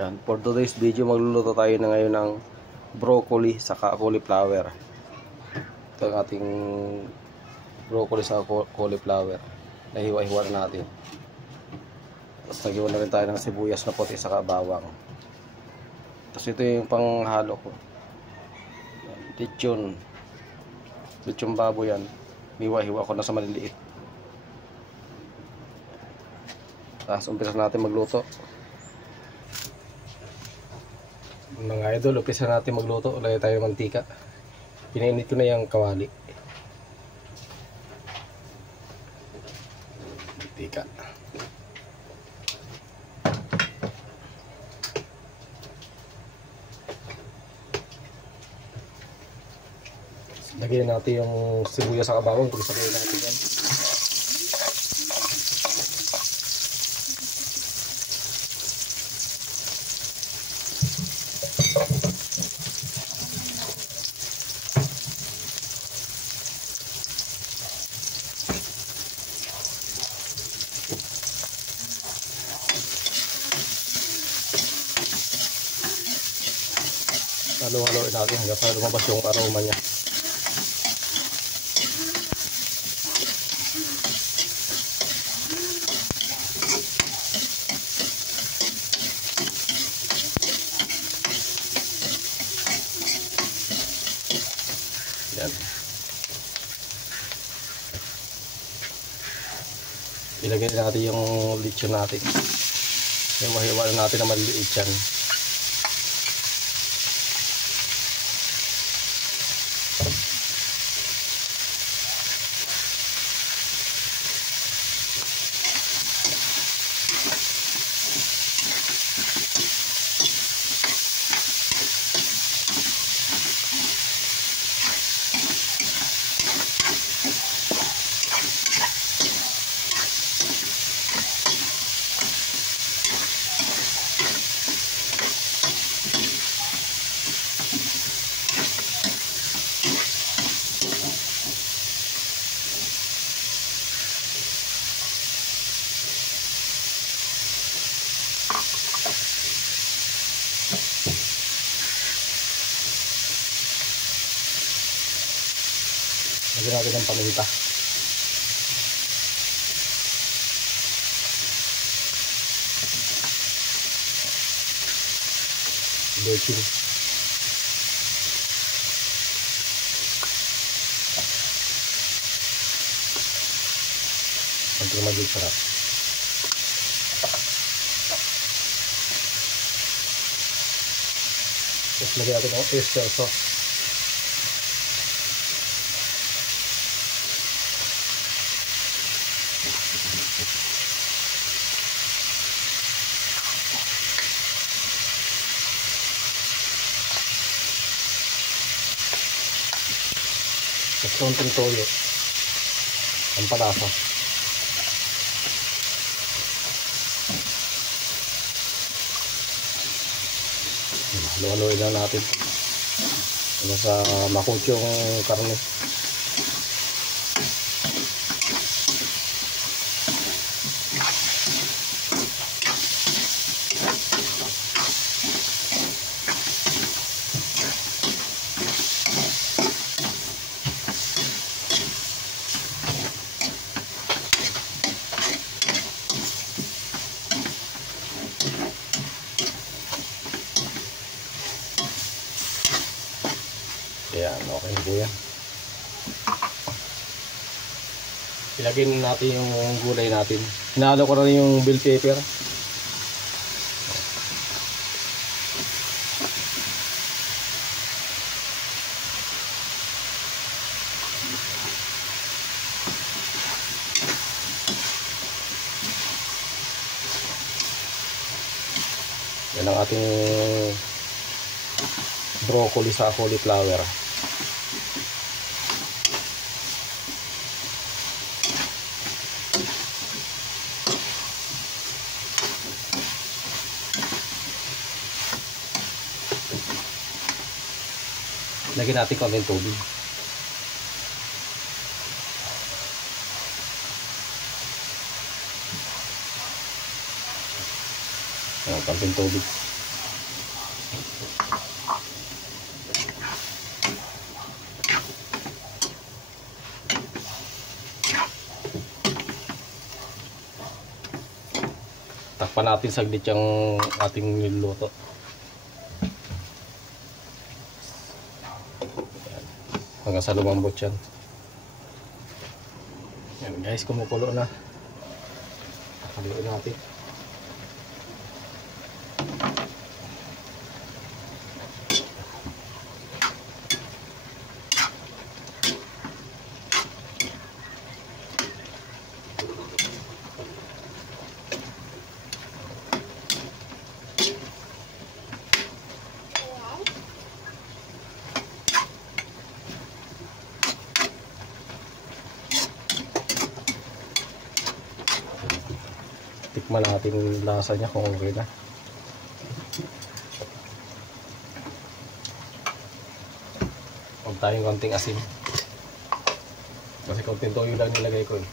Yan, for today's video magluluto tayo na ngayon ng broccoli saka cauliflower. Ito ang ating broccoli sa cauliflower. Nahiwa-hiwa na natin. Tapos nagiwa na rin tayo ng sibuyas na puti saka bawang. Tapos ito yung panghalo ko. Lechon. Lechon baboy yan. Hiwa-hiwa ko na sa maliliit. Tapos umpisa natin magluto. Mga idol, umpisa natin magluto. Lagay tayo ng mantika. Pinainit ko na yung kawali. Mantika. Lagyan natin yung sibuyas sa bawang. Pag-isagay natin yan. Halo-haloin natin hanggang sa lumabas yung aroma niya. Yan. Ilagay natin yung lechon natin. Hiwa-hiwa natin na maliliit yan. Lagyan natin ng paminta. Baking. Untuk maging sarap. Tapos lagyan natin ng oyster sauce. Tapos konting toyo. Ang palasa. Halo-haloin lang natin. Ano sa makucho yung karne. Ayan, okay po yan. Ilagay natin yung gulay natin. Hinalo ko na rin yung bell pepper. Yan ang ating broccoli sa cauliflower. Lagyan natin konting tubig. Konting tubig. Takpan natin saglit yung ating niluluto. Hanggang sa lumambot yan. Yan guys, kumukulo na. Haluin natin. Tikman natin yung lasa niya kung okay na. Huwag tayong konting asin. Kasi konting toyo lang nilagay ko eh.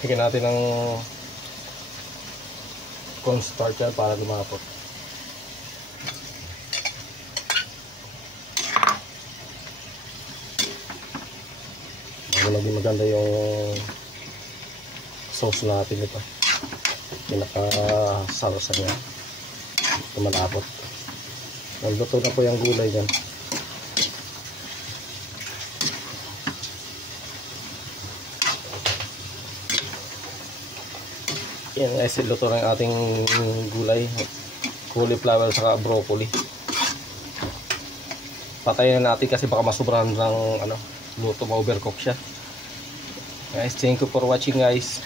Tignan natin ng cornstarch yan para lumapot. Bago naging maganda yung sauce natin ito. Pinaka-sauce niya. Ito malapot. Nagluto na po yung gulay yan. Yan guys, luto ng ating gulay, cauliflower saka broccoli. Patayin na natin kasi baka masubrahan ng luto, ma-overcook siya. Guys, thank you for watching guys.